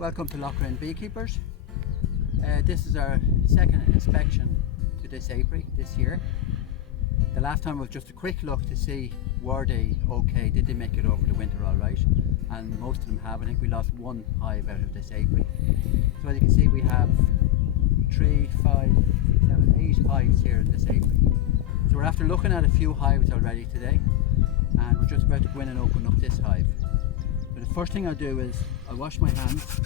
Welcome to Locker Beekeepers. This is our second inspection to this apiary this year. The last time was just a quick look to see were they okay, did they make it over the winter alright, and most of them have. I think we lost one hive out of this apiary. So as you can see, we have 3, 5, 6, 7, 8 hives here in this apiary. So we're after looking at a few hives already today, and we're just about to go in and open up this hive. So the first thing I'll do is I'll wash my hands.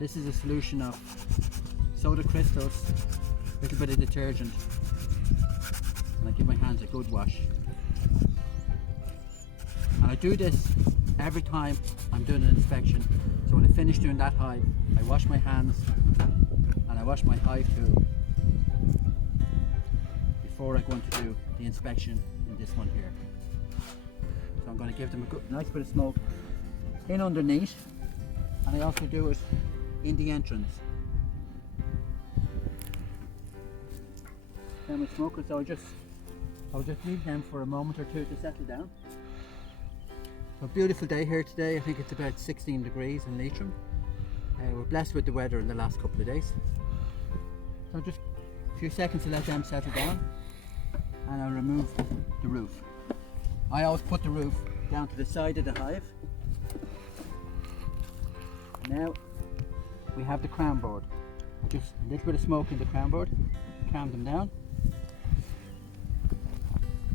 This is a solution of soda crystals, a little bit of detergent, and I give my hands a good wash. And I do this every time I'm doing an inspection. So when I finish doing that hive, I wash my hands and I wash my hive tool before I go on to do the inspection in this one here. So I'm going to give them a good, nice bit of smoke in underneath, and I also do it in the entrance. Then with smokers, I'll just leave them for a moment or two to settle down. So a beautiful day here today. I think it's about 16 degrees in Leitrim. We're blessed with the weather in the last couple of days. So just a few seconds to let them settle down, and I'll remove the roof. I always put the roof down to the side of the hive. Now we have the crown board. Just a little bit of smoke in the crown board, calm them down.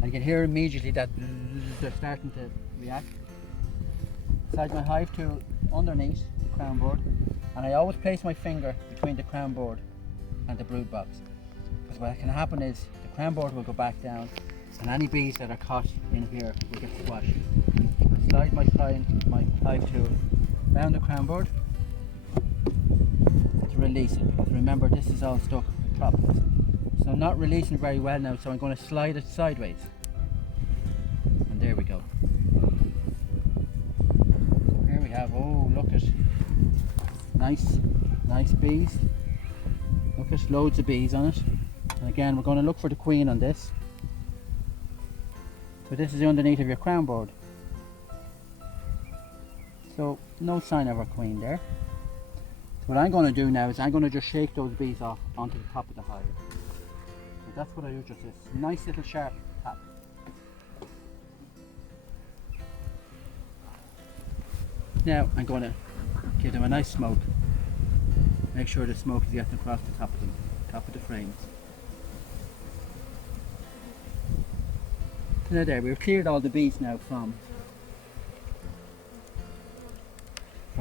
And you can hear immediately that they're starting to react. Slide my hive tool underneath the crown board, and I always place my finger between the crown board and the brood box, because what can happen is the crown board will go back down and any bees that are caught in here will get squashed. I slide my hive tool around the crown board to release it, because remember, this is all stuck with propolis. So I'm not releasing it very well now, so I'm going to slide it sideways, and there we go. So here we have, oh look at, nice bees. Look at loads of bees on it. And again, we're going to look for the queen on this. So this is the underneath of your crown board. So no sign of our queen there. So what I'm going to do now is I'm going to just shake those bees off onto the top of the hive. So that's what I do, just this nice little sharp tap. Now I'm going to give them a nice smoke. Make sure the smoke is getting across the top of them, top of the frames. So now there, we've cleared all the bees now from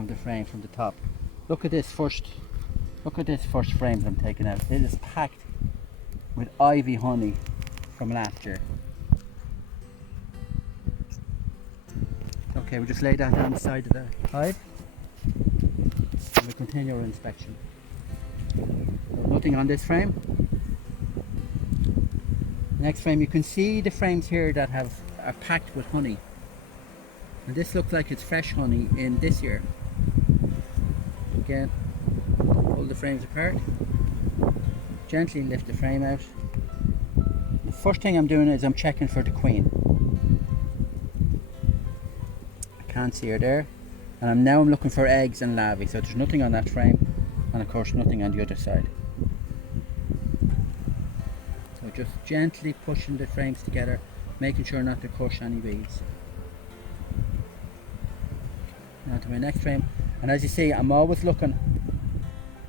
the frame, from the top. Look at this first frame that I'm taking out. It is packed with ivy honey from last year. Okay, we'll just lay that down the side of the hive and we'll continue our inspection. Nothing on this frame. Next frame, you can see the frames here that are packed with honey. And this looks like it's fresh honey in this year. Again, pull the frames apart, gently lift the frame out. The first thing I'm doing is I'm checking for the queen. I can't see her there, and I'm looking for eggs and larvae. So there's nothing on that frame, and of course nothing on the other side. So just gently pushing the frames together, making sure not to crush any bees. Now to my next frame. And as you see, I'm always looking,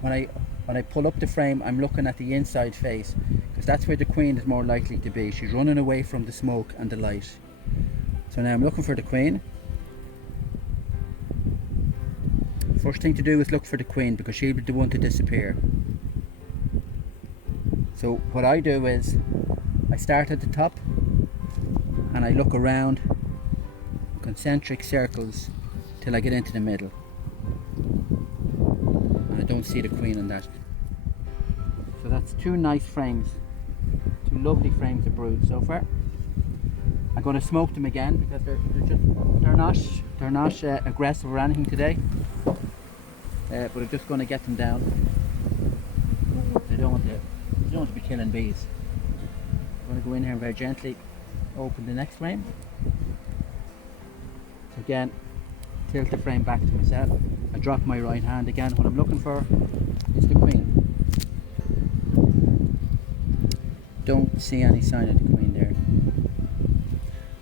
when I pull up the frame, I'm looking at the inside face, because that's where the queen is more likely to be. She's running away from the smoke and the light. So now I'm looking for the queen. First thing to do is look for the queen, because she'll be the one to disappear. So what I do is, I start at the top, and I look around concentric circles till I get into the middle. I don't see the queen on that. So that's two nice frames, two lovely frames of brood so far. I'm going to smoke them again, because they're not aggressive or anything today, but I'm just going to get them down. They don't want to be killing bees. I'm going to go in here and very gently open the next frame. So again, tilt the frame back to myself. I drop my right hand again. What I'm looking for is the queen. Don't see any sign of the queen there,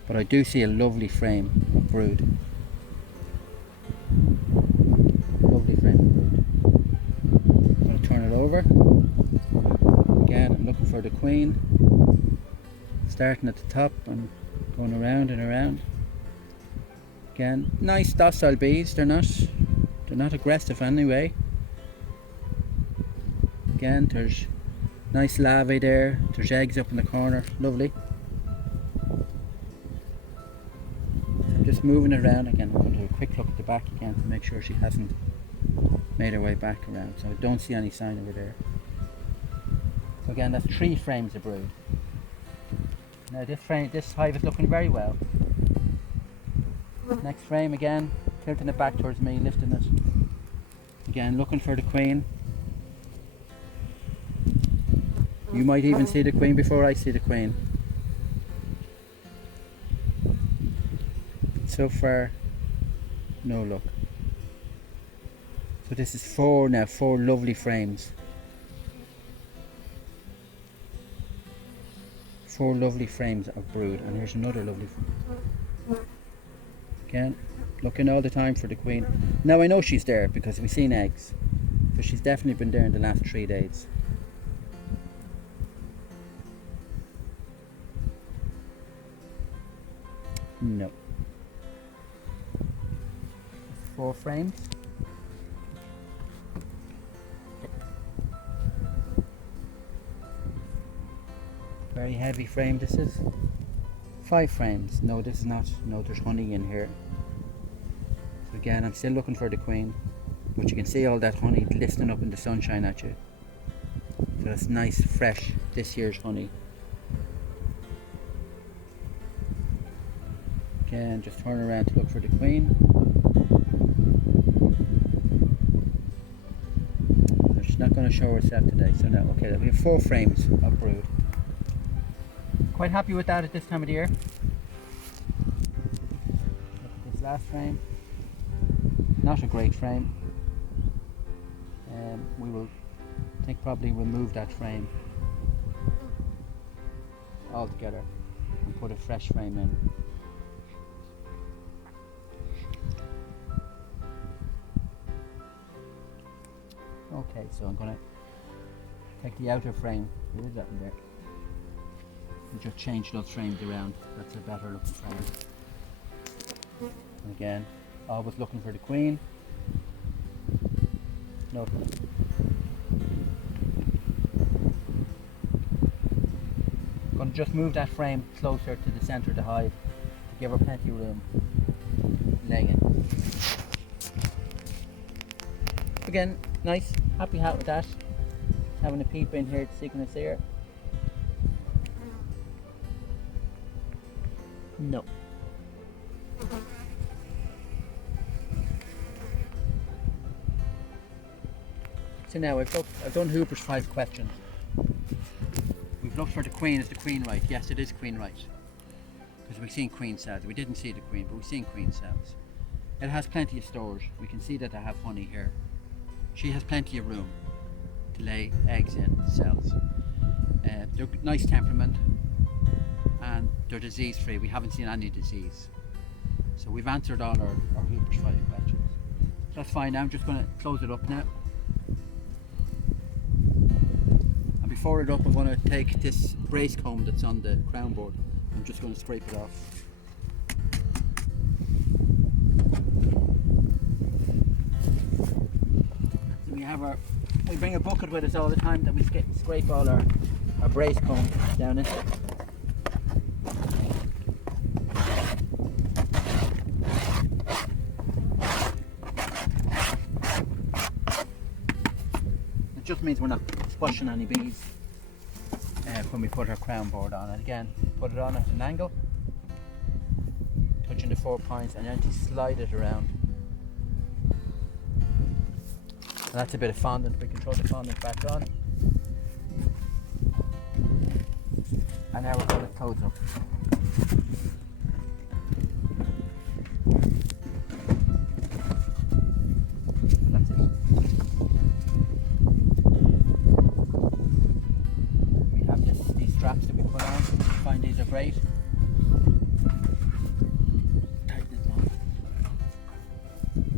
but I do see a lovely frame of brood. Lovely frame of brood. I'm going to turn it over. Again, I'm looking for the queen. Starting at the top and going around and around. Again, nice docile bees. They're not aggressive anyway. Again, there's nice larvae there. There's eggs up in the corner. Lovely. So I'm just moving it around again. I'm going to do a quick look at the back again to make sure she hasn't made her way back around. So I don't see any sign of her there. So again, that's 3 frames of brood. Now this hive is looking very well. Next frame again, tilting it back towards me, lifting it. Again, looking for the queen. You might even see the queen before I see the queen. So far, no luck. So this is 4 now, 4 lovely frames. 4 lovely frames of brood, and here's another lovely frame. Again, looking all the time for the queen. Now I know she's there because we've seen eggs, so she's definitely been there in the last 3 days. No. 4 frames. Very heavy frame this is. 5 frames. No, this is not. No, there's honey in here. So again, I'm still looking for the queen, but you can see all that honey glistening up in the sunshine at you. So that's nice, fresh, this year's honey. Again, just turn around to look for the queen. So she's not going to show herself today, so no. Okay, we have 4 frames of brood. Quite happy with that at this time of the year. Look at this last frame. Not a great frame. We will probably remove that frame altogether and put a fresh frame in. Okay, so I'm going to take the outer frame. Where is that in there? And just change those frames around. That's a better looking frame. And again, always looking for the queen. Nothing. I'm going to just move that frame closer to the centre of the hive to give her plenty of room to lay in. Again, nice, happy hat with that. Having a peep in here to see can I see her. No. So now I've done Hooper's 5 questions. We've looked for the queen. Is the queen right? Yes, it is queen right. Because we've seen queen cells. We didn't see the queen, but we've seen queen cells. It has plenty of storage. We can see that I have honey here. She has plenty of room to lay eggs in, cells. They're nice temperament and they're disease free. We haven't seen any disease. So we've answered all our Hooper's 5 questions. That's fine now. I'm just going to close it up now. And before it up, I'm going to take this brace comb that's on the crown board. I'm just going to scrape it off. We bring a bucket with us all the time that we scrape all our brace comb down into. It just means we're not squashing any bees when we put our crown board on. And again, put it on at an angle, touching the 4 points, and then to slide it around. And that's a bit of fondant. We can throw the fondant back on. And now we're going to close up. straps that we put on. I find these are great. Tighten it on.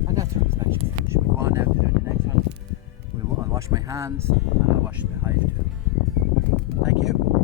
And that's our inspection finished. We'll go on now to do the next one. I'll wash my hands and I'll wash the hive too. Thank you.